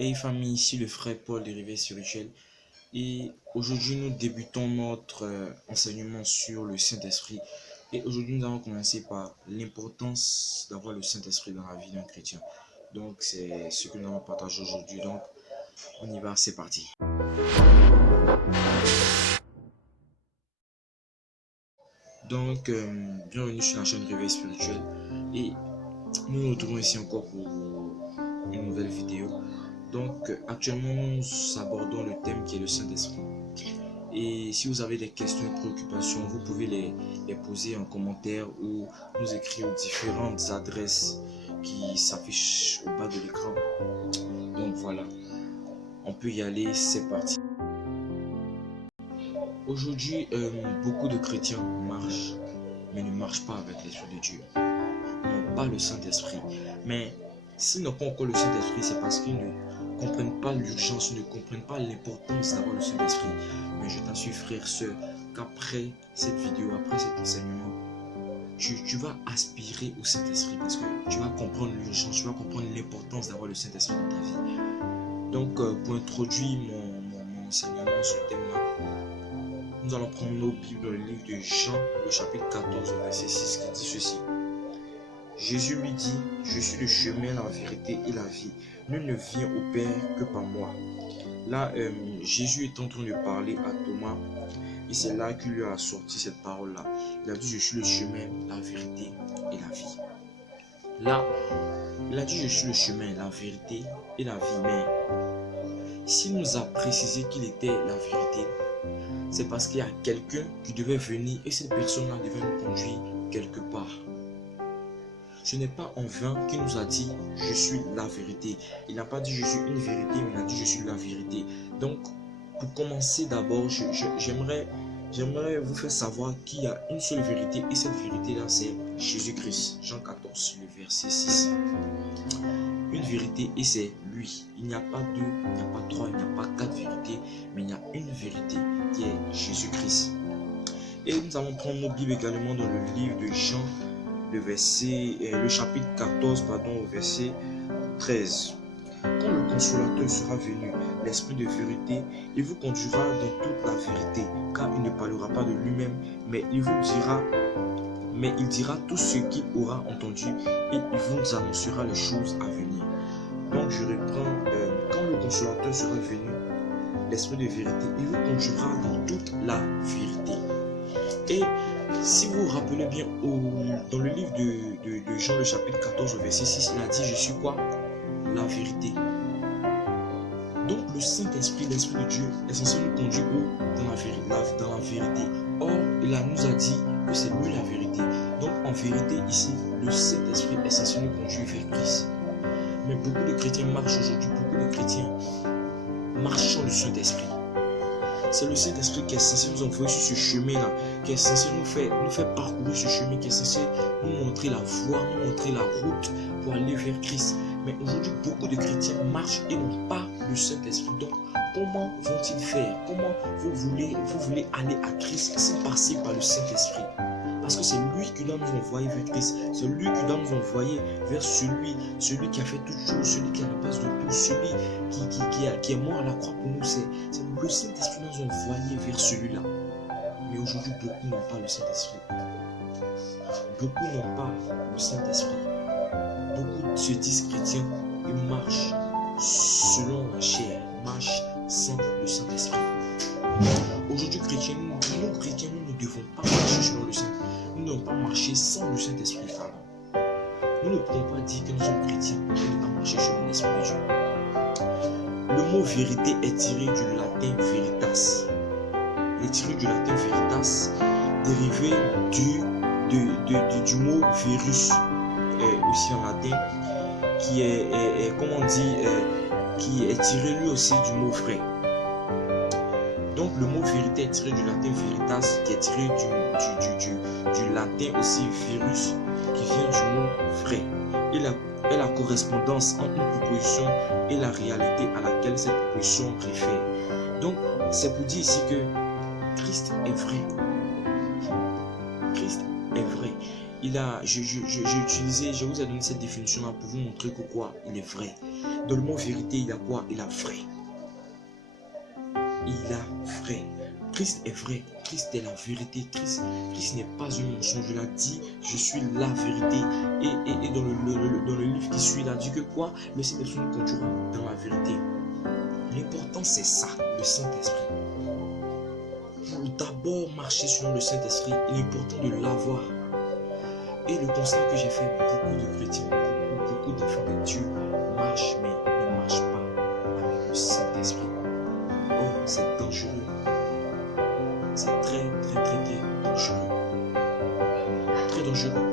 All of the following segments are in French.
Hey famille, ici le frère Paul de Réveil Spirituel et aujourd'hui nous débutons notre enseignement sur le Saint-Esprit et aujourd'hui nous allons commencer par l'importance d'avoir le Saint-Esprit dans la vie d'un chrétien. Donc c'est ce que nous allons partager aujourd'hui, donc on y va, c'est parti. Donc bienvenue sur la chaîne Réveil Spirituel et nous nous retrouvons ici encore pour une nouvelle vidéo. Donc actuellement nous abordons le thème qui est le Saint-Esprit. Et si vous avez des questions et préoccupations, vous pouvez les poser en commentaire ou nous écrire aux différentes adresses qui s'affichent au bas de l'écran. Donc voilà, on peut y aller, c'est parti. Aujourd'hui, beaucoup de chrétiens marchent, mais ne marchent pas avec l'Esprit de Dieu. N'ont pas le Saint-Esprit. Mais s'ils n'ont pas encore le Saint-Esprit, c'est parce qu'ils ne comprennent pas l'urgence, ne comprennent pas l'importance d'avoir le Saint-Esprit. Mais je t'assure, frère, soeur, qu'après cette vidéo, après cet enseignement, tu vas aspirer au Saint-Esprit parce que tu vas comprendre l'urgence, tu vas comprendre l'importance d'avoir le Saint-Esprit dans ta vie. Donc, pour introduire mon enseignement sur ce thème-là, nous allons prendre nos Bibles dans le livre de Jean, le chapitre 14, verset 6, qui dit ceci. Jésus lui dit, je suis le chemin, la vérité et la vie. Nul ne vient au Père que par moi. Là, Jésus est en train de parler à Thomas et c'est là qu'il lui a sorti cette parole-là. Il a dit, je suis le chemin, la vérité et la vie. Là, il a dit, je suis le chemin, la vérité et la vie. Mais s'il nous a précisé qu'il était la vérité, c'est parce qu'il y a quelqu'un qui devait venir et cette personne-là devait nous conduire quelque part. Ce n'est pas en vain qu'il nous a dit « je suis la vérité ». Il n'a pas dit « je suis une vérité », mais il a dit « je suis la vérité ». Donc, pour commencer d'abord, j'aimerais vous faire savoir qu'il y a une seule vérité et cette vérité-là, c'est Jésus-Christ. Jean 14, le verset 6. Une vérité et c'est lui. Il n'y a pas deux, il n'y a pas trois, il n'y a pas quatre vérités, mais il y a une vérité qui est Jésus-Christ. Et nous allons prendre nos Bibles également dans le livre de Jean, le chapitre 14, au verset 13. Quand le consolateur sera venu, l'esprit de vérité, il vous conduira dans toute la vérité, car il ne parlera pas de lui-même, mais il dira tout ce qu'il aura entendu et il vous annoncera les choses à venir. Donc je reprends, quand le consolateur sera venu, l'esprit de vérité, il vous conduira dans toute la vérité. Et si vous vous rappelez bien, dans le livre de Jean, le chapitre 14, verset 6, il a dit, je suis quoi? La vérité. Donc le Saint-Esprit, l'Esprit de Dieu, est censé nous conduire dans la vérité. Or, il nous a dit que c'est lui la vérité. Donc en vérité, ici, le Saint-Esprit est censé nous conduire vers Christ. Mais beaucoup de chrétiens marchent aujourd'hui, beaucoup de chrétiens marchent sur le Saint-Esprit. C'est le Saint-Esprit qui est censé nous envoyer sur ce chemin-là, qui est censé nous faire parcourir ce chemin, qui est censé nous montrer la voie, nous montrer la route pour aller vers Christ. Mais aujourd'hui, beaucoup de chrétiens marchent et n'ont pas le Saint-Esprit. Donc, comment vont-ils faire? Comment vous voulez aller à Christ sans passer par le Saint-Esprit? Parce que c'est lui qui doit nous envoyer vers Christ. C'est lui qui doit nous envoyer vers celui qui a fait toutes choses, celui qui a la base de tout, celui qui est mort à la croix pour nous. C'est le Saint-Esprit nous envoyer vers celui-là. Mais aujourd'hui, beaucoup n'ont pas le Saint-Esprit. Beaucoup n'ont pas le Saint-Esprit. Beaucoup se disent chrétiens et marchent selon la chair, marchent sans le Saint-Esprit. Aujourd'hui, chrétiens, nous chrétiens, nous ne devons pas marcher selon le Saint-Esprit. Nous ne devons pas marcher sans le Saint-Esprit. Nous ne pouvons pas dire que nous sommes chrétiens et ne pas marcher selon l'Esprit de Dieu. Le mot vérité est tiré du latin veritas. Il est tiré du latin veritas, dérivé du mot verus, aussi en latin, qui est, qui est tiré lui aussi du mot vrai. Donc le mot vérité est tiré du latin veritas, qui est tiré du latin aussi virus, qui vient du mot vrai. Et la correspondance entre une proposition et la réalité à laquelle cette proposition réfère. Donc c'est pour dire ici que Christ est vrai. Christ est vrai. j'ai utilisé, je vous ai donné cette définition-là pour vous montrer que quoi, il est vrai. Dans le mot vérité, il a quoi? Il a vrai. Il a vrai. Christ est vrai. Christ est la vérité. Christ n'est pas un mensonge. Il a dit, je suis la vérité. Et dans le livre qui suit, il a dit que quoi? Le Saint-Esprit nous conduira dans la vérité. L'important, c'est ça, le Saint-Esprit. Pour d'abord marcher selon le Saint-Esprit, il est important de l'avoir. Et le constat que j'ai fait, beaucoup de chrétiens, beaucoup d'enfants de Dieu marchent, mais ne marchent pas avec le Saint-Esprit. Oh, c'est dangereux. C'est très dangereux. Très dangereux.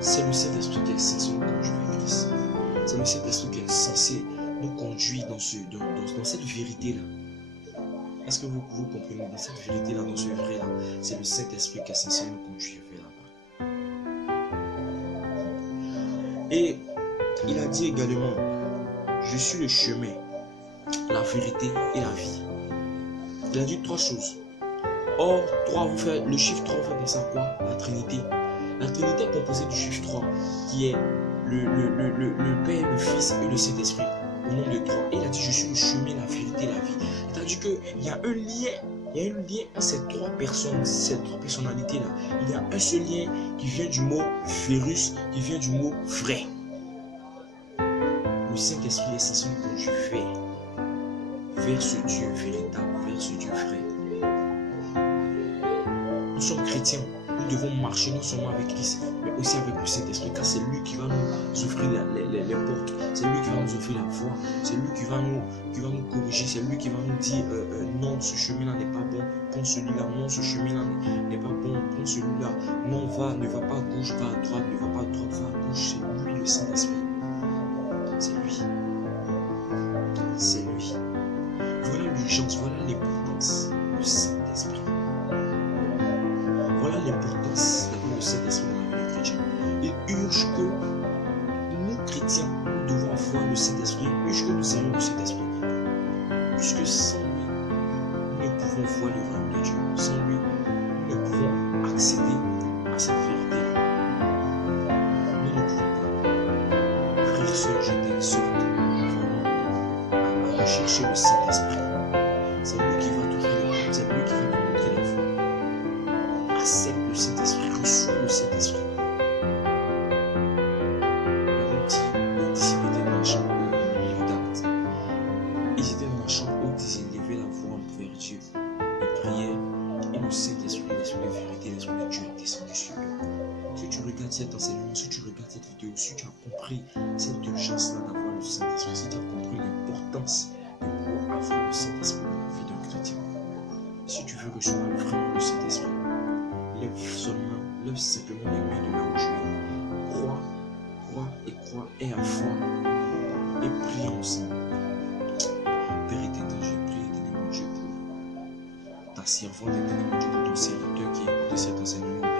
C'est le Saint-Esprit qui est censé nous conduire vers Christ. C'est le Saint-Esprit qui est censé nous conduire dans cette vérité-là. Est-ce que vous comprenez? Dans cette vérité-là, dans ce vrai-là, c'est le Saint-Esprit qui est censé nous conduire vers là-bas. Et il a dit également, je suis le chemin, la vérité et la vie. Il a dit 3 choses. Or, 3, le chiffre 3 vous fait penser à quoi? La Trinité. La Trinité est composée du chiffre 3, qui est le Père, le Fils et le Saint-Esprit, au nom de 3. Et il a dit, je suis le chemin, la vérité et la vie. C'est-à-dire qu'il y a un lien entre ces 3 personnes, ces 3 personnalités-là. Il y a un seul lien qui vient du mot vérus, qui vient du mot vrai. Le Saint-Esprit est censé nous conduire vers ce Dieu véritable, vers ce Dieu vrai. Nous sommes chrétiens, nous devons marcher non seulement avec Christ, mais aussi avec le Saint-Esprit, car c'est lui qui va nous offrir les portes, c'est lui qui va nous offrir la voie, c'est lui qui va nous corriger, c'est lui qui va nous dire non, ce chemin-là n'est pas bon, prends celui-là, non, ce chemin-là n'est pas bon, prends celui-là, non, ne va pas à gauche, va à droite, ne va pas à droite, va à gauche, c'est lui le Saint-Esprit. C'est lui. C'est lui. Voilà l'urgence, voilà l'importance du Saint-Esprit. Voilà l'importance d'avoir le Saint-Esprit dans la vie chrétienne. Il urge que nous, chrétiens, nous devons avoir le Saint-Esprit, urge que nous ayons le Saint-Esprit. Puisque sans lui, nous ne pouvons voir le royaume de Dieu. Sans lui, nous ne pouvons accéder à cette vérité-là. Nous ne pouvons pas. Frères et sœurs, je t'exhorte vraiment à rechercher le Saint-Esprit. C'est lui qui va t'ouvrir les portes, c'est lui qui va te montrer la voie. Accepte le Saint-Esprit, reçois le Saint-Esprit. Les disciples étaient marchant au milieu d'actes. Ils étaient marchant haut, ils élevaient la voix vers Dieu. Ils priaient et le Saint-Esprit, l'Esprit de vérité, l'Esprit de Dieu est descendu sur eux. Si tu regardes cet enseignement, si tu regardes cette vidéo, si tu as compris cette urgence-là d'avoir le Saint-Esprit, si tu as compris l'importance de pouvoir avoir le Saint-Esprit dans la vie d'un chrétien, si tu veux recevoir vraiment le Saint-Esprit, lève simplement les mains de là où tu es. Crois et à foi et prie ensemble. Père éternel, je prie éternellement Dieu pour ta servante, éternellement Dieu pour ton serviteur qui écoute cet enseignement, Père.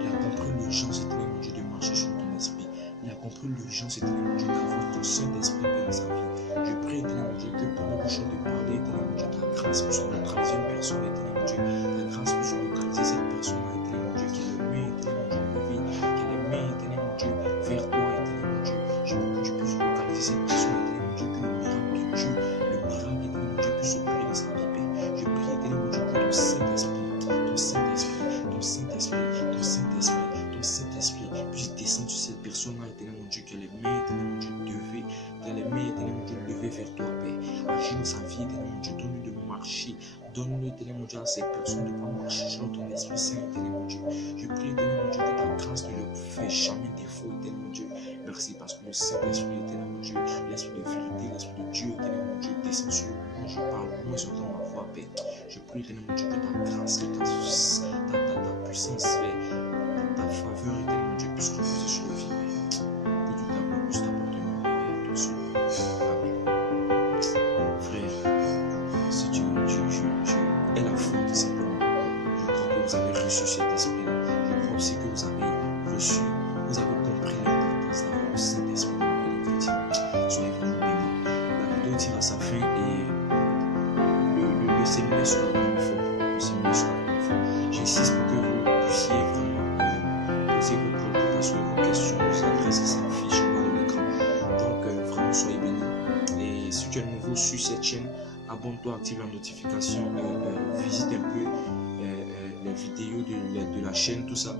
Il a compris l'urgence, éternellement Dieu, de marcher sur ton esprit. Il a compris l'urgence, éternellement Dieu, d'avoir ton Saint-Esprit dans sa vie. Je prie, éternellement Dieu, que pendant le chant de parler, éternellement Dieu, ta grâce puisse neutraliser une personne, éternellement Dieu, ta grâce puisse localiser cette personne-là, éternellement Dieu, qui le met, éternellement Dieu, levé, qui le met, éternellement Dieu, vers toi, éternellement Dieu. Je prie que tu puisses localiser cette personne, éternellement Dieu, que le miracle de Dieu, éternellement Dieu, puisse opérer dans sa vie, Père. Je prie, éternellement Dieu, pour ton Saint-Esprit, ton Saint-Esprit, ton Saint-Esprit, ton Saint-Esprit, ton Saint-Esprit puisse descendre sur cette personne-là, éternellement Dieu, qu'elle les met, éternellement Dieu, levé, qu'elle les met, éternellement Dieu, levé vers toi, Père. Agis dans sa vie, éternellement Dieu, donne-lui de marcher. Donne-nous, éternellement Dieu, à ces personnes de pouvoir marcher selon ton Esprit Saint, éternellement Dieu. Je prie, éternellement Dieu, que ta grâce ne leur fait jamais défaut, éternellement Dieu. Merci parce que le Saint-Esprit, éternellement Dieu, l'Esprit de vérité, l'Esprit de Dieu, éternellement Dieu, descend sur moi. Je parle, moi, j'entends ma voix, Père. Je prie, éternellement Dieu, que ta grâce, que ta puissance, ta faveur, éternellement Dieu, puisse reposer sur le vie, Père. Que tout ta gloire puisse t'appartenir, Père, ton Dieu. Amen. Frère, si tu es la foi, tout simplement, je crois que vous avez reçu cet esprit-là. Je crois aussi que vous avez compris l'importance d'avoir le Saint-Esprit dans la vie des chrétiens. Soyez vraiment bénis. La vidéo tire à sa fin et le séminaire sera vraiment fort. Le séminaire sera vraiment fort. J'insiste pour que vous puissiez vraiment Et si tu es nouveau sur cette chaîne, abonne-toi, active la notification, visite un peu les vidéos de la chaîne, tout ça.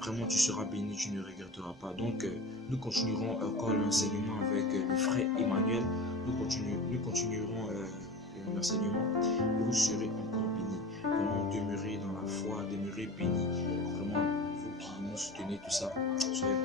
Vraiment, tu seras béni, tu ne regretteras pas. Donc, nous continuerons encore l'enseignement avec le frère Emmanuel. Nous continuerons l'enseignement et vous serez encore bénis. Vraiment, demeurez dans la foi, demeurez bénis. Vraiment, vous qui nous soutenez, tout ça, soyez